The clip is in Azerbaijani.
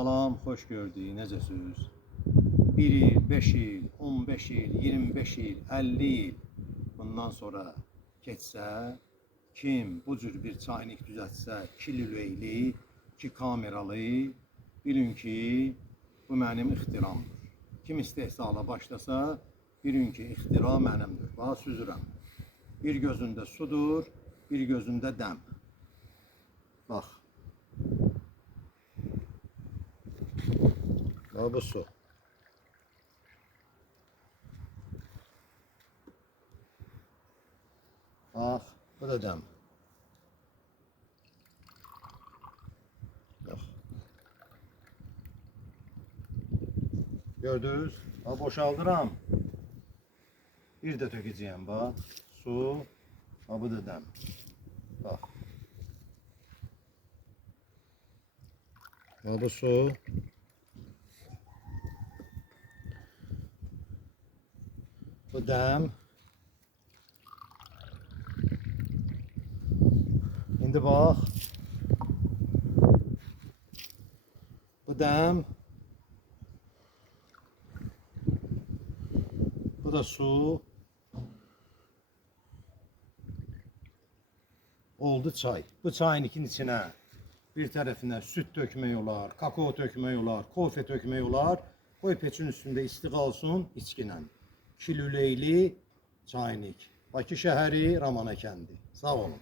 Salam, xoş gördük. Necəsiz? 1 il, 5 il, 15 il, 25 il, 50 il bundan sonra keçsə, kim bu cür bir çaynik düzəltsə, 2 lüleyli, 2 kameralı, bilin ki, bu mənim ixtiramdır. Kim istehsala başlasa, bilin ki, ixtira mənimdir. Bax, süzürəm. Bir gözündə sudur, bir gözündə dəm. Bax. Bax, bu su. Bax, bu da dəm. Bax. Gördünüz? Bax, boşaldıram. Bir də tökəcəyəm, bax. Su. Bax, bu da dəm. Bax. Bax, bu su. Bu dəm. İndi bax. Bu dəm. Bu da su. Oldu çay. Bu çaynikin içine bir tərəfinə süt tökmək olar, kakao tökmək olar, kofe tökmək olar. Qoy peçin üstündə isti qalsın içkinə. 2 lüleyli çaynik. Bakı şəhəri, Ramana kəndi. Sağ olun.